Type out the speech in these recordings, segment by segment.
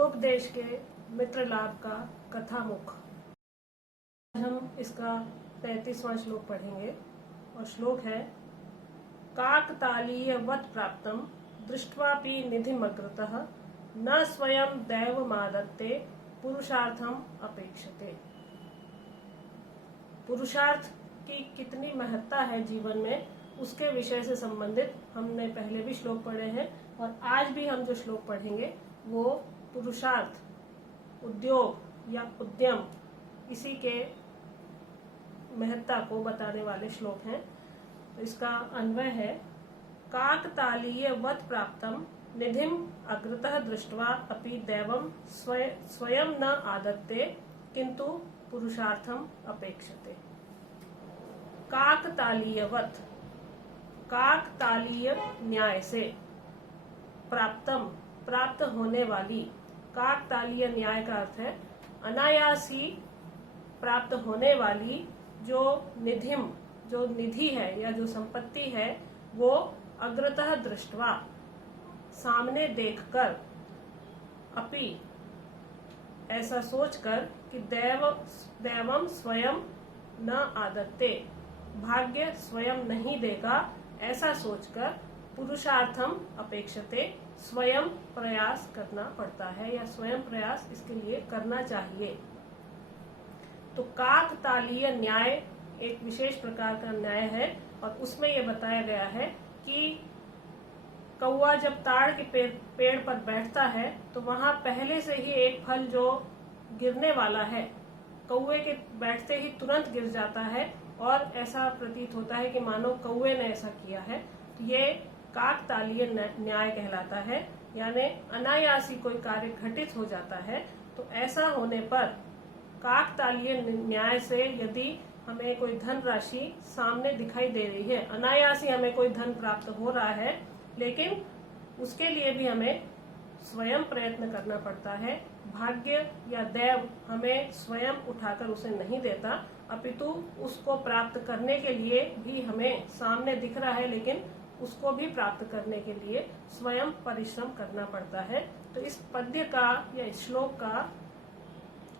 हितोपदेश के मित्र लाभ का कथामुख। हम इसका 35वां श्लोक पढ़ेंगे और श्लोक है काकतालीयवत् प्राप्तम दृष्ट्वापि निधिमग्रतः न स्वयं दैवमादत्ते पुरुषार्थम अपेक्षते। पुरुषार्थ की कितनी महत्ता है जीवन में, उसके विषय से संबंधित हमने पहले भी श्लोक पढ़े हैं और आज भी हम जो श्लोक पढ़ेंगे वो पुरुषार्थ, उद्योग या उद्यम, इसी के महत्ता को बताने वाले श्लोक हैं। तो इसका अन्वय है काकतालीयवत् प्राप्तम निधिम अग्रतः दृष्ट्वा अपि दैवम स्वयं न आदत्ते किंतु पुरुषार्थम अपेक्षते। काकतालीयवत्, काकतालीय न्याय से, प्राप्तम प्राप्त होने वाली, काकतालीय न्याय का अर्थ है अनायासी प्राप्त होने वाली जो निधिम, जो निधि है या जो संपत्ति है, वो अग्रतः दृष्ट्वा सामने देखकर, अपि ऐसा सोचकर कि दैवम स्वयं न आदत्ते, भाग्य स्वयं नहीं देगा, ऐसा सोचकर पुरुषार्थम अपेक्षते, स्वयं प्रयास करना पड़ता है या स्वयं प्रयास इसके लिए करना चाहिए। तो काकतालीय न्याय एक विशेष प्रकार का न्याय है और उसमें यह बताया गया है कि कौवा जब ताड़ के पेड़ पर बैठता है तो वहां पहले से ही एक फल जो गिरने वाला है, कौवे के बैठते ही तुरंत गिर जाता है और ऐसा प्रतीत होता है कि मानो कौवे ने ऐसा किया है। तो ये काकतालीय न्याय कहलाता है, यानी अनायासी कोई कार्य घटित हो जाता है। तो ऐसा होने पर काकतालीय न्याय से यदि हमें कोई धन राशि सामने दिखाई दे रही है, अनायासी हमें कोई धन प्राप्त हो रहा है, लेकिन उसके लिए भी हमें स्वयं प्रयत्न करना पड़ता है। भाग्य या दैव हमें स्वयं उठाकर उसे नहीं देता, अपितु उसको प्राप्त करने के लिए भी हमें सामने दिख रहा है, लेकिन उसको भी प्राप्त करने के लिए स्वयं परिश्रम करना पड़ता है। तो इस पद्य का या इस श्लोक का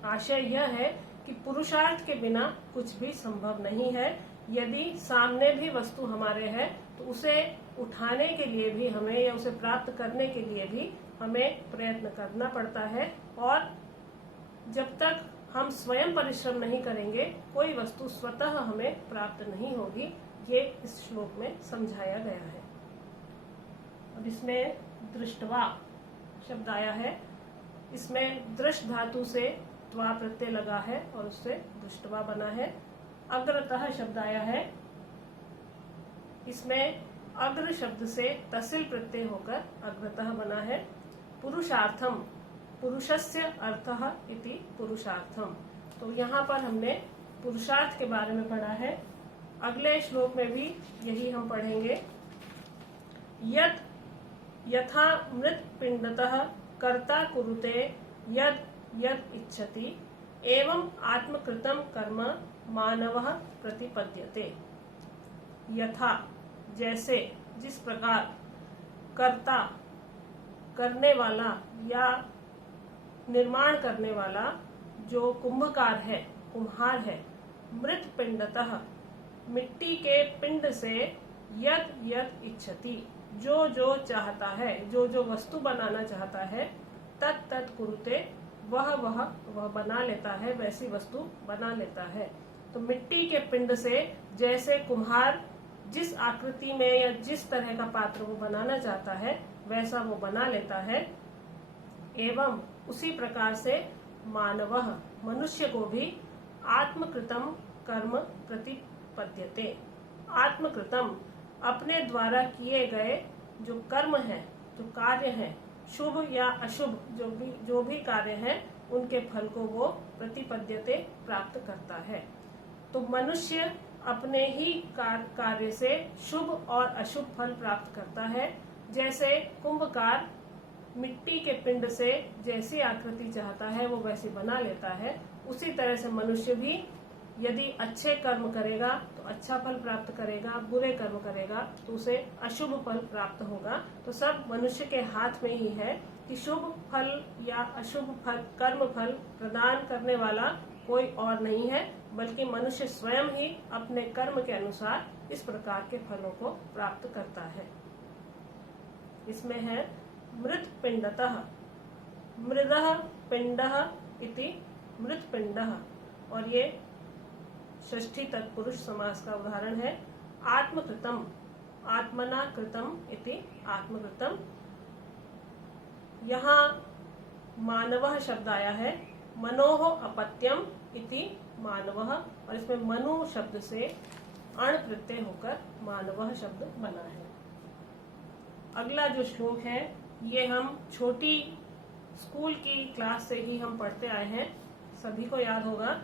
आशय यह है कि पुरुषार्थ के बिना कुछ भी संभव नहीं है। यदि सामने भी वस्तु हमारे है तो उसे उठाने के लिए भी हमें या उसे प्राप्त करने के लिए भी हमें प्रयत्न करना पड़ता है, और जब तक हम स्वयं परिश्रम नहीं करेंगे कोई वस्तु स्वतः हमें प्राप्त नहीं होगी। ये इस श्लोक में समझाया गया है। अब इसमें दृष्टवा शब्द आया है, इसमें दृष्ट धातु से त्वा प्रत्यय लगा है और उससे दृष्टवा बना है। अग्रतः शब्द आया है, इसमें अग्र शब्द से तसिल प्रत्यय होकर अग्रतः बना है। पुरुषार्थम, पुरुषस्य अर्थः इति पुरुषार्थम। तो यहाँ पर हमने पुरुषार्थ के बारे में पढ़ा है। अगले श्लोक में भी यही हम पढ़ेंगे। यत् यथा मृत पिंडतः कर्ता कुरुते यद यद इच्छति एवं आत्मकृतम कर्म मानवः प्रतिपद्यते। यथा जैसे, जिस प्रकार, कर्ता करने वाला या निर्माण करने वाला जो कुंभकार है, कुम्हार है, मृत पिंडतः मिट्टी के पिंड से यद यद इच्छति जो जो चाहता है, जो जो वस्तु बनाना चाहता है, तत् तत् कुरुते वह बना लेता है, वैसी वस्तु बना लेता है। तो मिट्टी के पिंड से जैसे कुम्हार जिस आकृति में या जिस तरह का पात्र वो बनाना चाहता है वैसा वो बना लेता है, एवं उसी प्रकार से मानवः मनुष्य को भी आत्मकृतम कर्म प्रतिपद्यते। आत्मकृतम अपने द्वारा किए गए जो कर्म है, जो कार्य है, शुभ या अशुभ जो भी कार्य है, उनके फल को वो प्रतिपद्यते प्राप्त करता है। तो मनुष्य अपने ही कार्य से शुभ और अशुभ फल प्राप्त करता है। जैसे कुंभकार मिट्टी के पिंड से जैसी आकृति चाहता है वो वैसी बना लेता है, उसी तरह से मनुष्य भी यदि अच्छे कर्म करेगा तो अच्छा फल प्राप्त करेगा, बुरे कर्म करेगा तो उसे अशुभ फल प्राप्त होगा। तो सब मनुष्य के हाथ में ही है कि शुभ फल या अशुभ फल, कर्म फल प्रदान करने वाला कोई और नहीं है, बल्कि मनुष्य स्वयं ही अपने कर्म के अनुसार इस प्रकार के फलों को प्राप्त करता है। इसमें है मृत पिंडतः, मृदः पिंडः इति मृत पिंडः, और ये षष्ठी तत्पुरुष समास का उदाहरण है। आत्मकृतम, आत्मना कृतम इति आत्मकृतम। यहाँ मानवः शब्द आया है, मनोह अपत्यम इति मानवः, और इसमें मनु शब्द से अण प्रत्यय होकर मानवः शब्द बना है। अगला जो श्लोक है ये हम छोटी स्कूल की क्लास से ही हम पढ़ते आए हैं, सभी को याद होगा।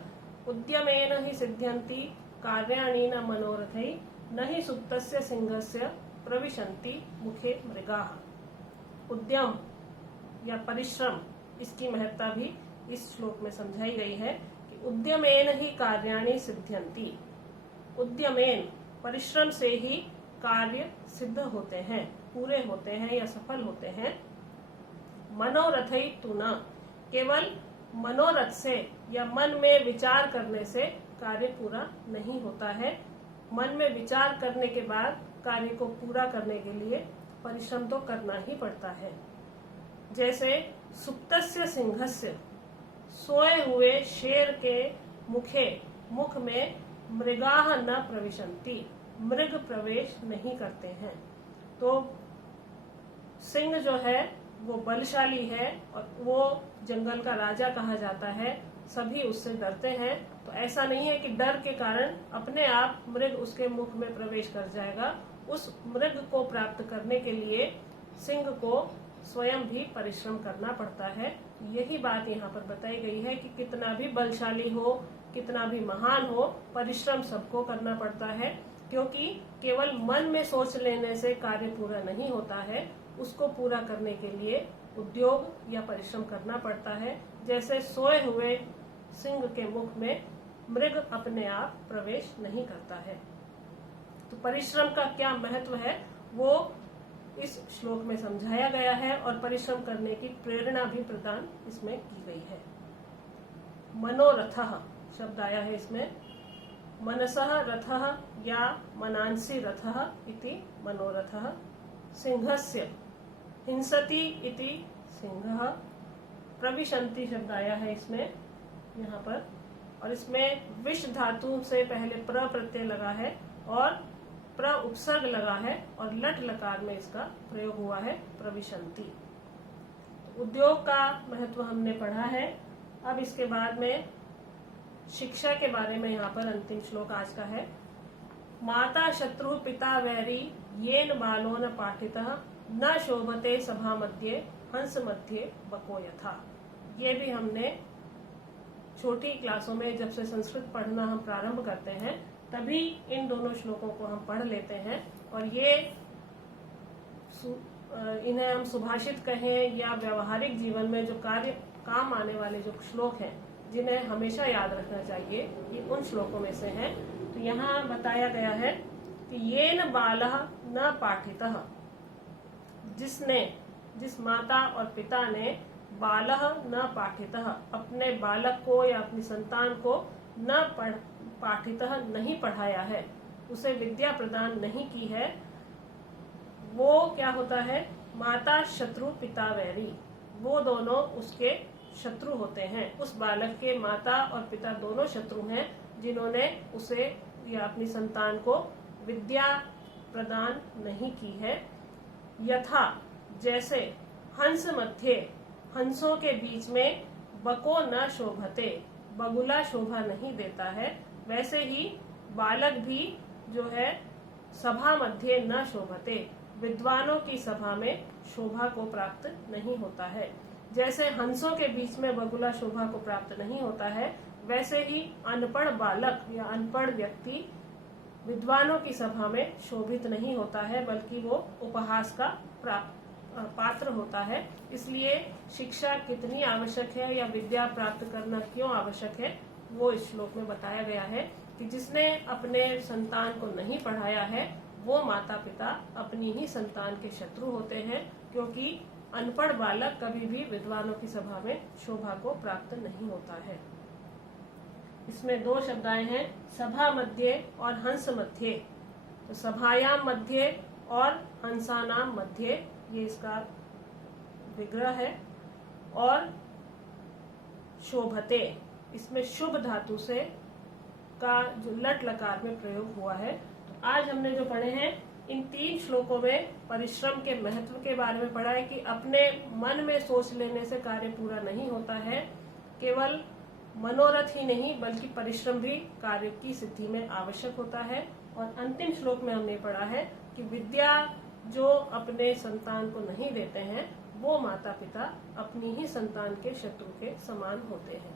उद्यमेन हि सिद्ध्यन्ति कार्याणि न मनोरथै, न हि सुप्तस्य सिंहस्य प्रविशन्ति मुखे मृगाः। उद्यम या परिश्रम, इसकी महत्ता भी इस श्लोक में समझाई गई है कि उद्यमेन ही कार्याणि सिद्ध्यन्ति। उद्यमेन, परिश्रम से ही कार्य सिद्ध होते हैं, पूरे होते हैं या सफल होते हैं। मनोरथै तु न, केवल मनोरथ से या मन में विचार करने से कार्य पूरा नहीं होता है। मन में विचार करने के बाद कार्य को पूरा करने के लिए परिश्रम तो करना ही पड़ता है। जैसे सुप्तस्य सिंहस्य, सोए हुए शेर के मुख में मृगाः न प्रविशन्ति, मृग प्रवेश नहीं करते हैं। तो सिंह जो है वो बलशाली है और वो जंगल का राजा कहा जाता है, सभी उससे डरते हैं। तो ऐसा नहीं है कि डर के कारण अपने आप मृग उसके मुख में प्रवेश कर जाएगा। उस मृग को प्राप्त करने के लिए सिंह को स्वयं भी परिश्रम करना पड़ता है। यही बात यहाँ पर बताई गई है कि कितना भी बलशाली हो, कितना भी महान हो, परिश्रम सबको करना पड़ता है, क्योंकि केवल मन में सोच लेने से कार्य पूरा नहीं होता है। उसको पूरा करने के लिए उद्योग या परिश्रम करना पड़ता है। जैसे सोए हुए सिंह के मुख में मृग अपने आप प्रवेश नहीं करता है। तो परिश्रम का क्या महत्व है वो इस श्लोक में समझाया गया है और परिश्रम करने की प्रेरणा भी प्रदान इसमें की गई है। मनोरथः शब्द आया है इसमें, मनसः रथः या मनांसि रथः इति मनोरथः। सिंहस्य, हिंसति इति सिंहः। प्रविशन्ति शब्द आया है इसमें यहाँ पर, और इसमें विष धातु से पहले प्र प्रत्यय लगा है और प्र उपसर्ग लगा है और लट लकार में इसका प्रयोग हुआ है, प्रविशन्ति। उद्योग का महत्व हमने पढ़ा है। अब इसके बाद में शिक्षा के बारे में यहाँ पर अंतिम श्लोक आज का है। माता शत्रु पिता वैरी येन बालो न पाठितः, न शोभते सभा मध्ये हंस मध्ये बको यथा। ये भी हमने छोटी क्लासों में जब से संस्कृत पढ़ना हम प्रारंभ करते हैं तभी इन दोनों श्लोकों को हम पढ़ लेते हैं, और ये इन्हें हम सुभाषित कहें या व्यवहारिक जीवन में जो कार्य काम आने वाले जो श्लोक हैं जिन्हें हमेशा याद रखना चाहिए, ये उन श्लोकों में से हैं। तो यहाँ बताया गया है कि येन बालः न पाठितः, जिस माता और पिता ने बालः न पाठितः, अपने बालक को या अपनी संतान को न पाठितः नहीं पढ़ाया है, उसे विद्या प्रदान नहीं की है, वो क्या होता है, माता शत्रु पिता वैरी, वो दोनों उसके शत्रु होते हैं। उस बालक के माता और पिता दोनों शत्रु हैं जिन्होंने उसे या अपनी संतान को विद्या प्रदान नहीं की है। यथा, जैसे हंस मध्य, हंसों के बीच में बको न शोभते, बगुला शोभा नहीं देता है, वैसे ही बालक भी जो है सभा मध्य न शोभते, विद्वानों की सभा में शोभा को प्राप्त नहीं होता है। जैसे हंसों के बीच में बगुला शोभा को प्राप्त नहीं होता है, वैसे ही अनपढ़ बालक या अनपढ़ व्यक्ति विद्वानों की सभा में शोभित नहीं होता है, बल्कि वो उपहास का पात्र होता है। इसलिए शिक्षा कितनी आवश्यक है या विद्या प्राप्त करना क्यों आवश्यक है, वो इस श्लोक में बताया गया है कि जिसने अपने संतान को नहीं पढ़ाया है वो माता पिता अपनी ही संतान के शत्रु होते हैं, क्योंकि अनपढ़ बालक कभी भी विद्वानों की सभा में शोभा को प्राप्त नहीं होता है। इसमें दो शब्द आए हैं, सभा मध्य और हंस मध्य। तो सभायाम मध्य और हंसानाम मध्य, ये इसका विग्रह है। और शोभते, इसमें शुभ धातु से का जो लट लकार में प्रयोग हुआ है। तो आज हमने जो पढ़े हैं इन 3 श्लोकों में परिश्रम के महत्व के बारे में पढ़ा है कि अपने मन में सोच लेने से कार्य पूरा नहीं होता है, केवल मनोरथ ही नहीं बल्कि परिश्रम भी कार्य की सिद्धि में आवश्यक होता है। और अंतिम श्लोक में हमने पढ़ा है कि विद्या जो अपने संतान को नहीं देते हैं वो माता पिता अपनी ही संतान के शत्रु के समान होते हैं।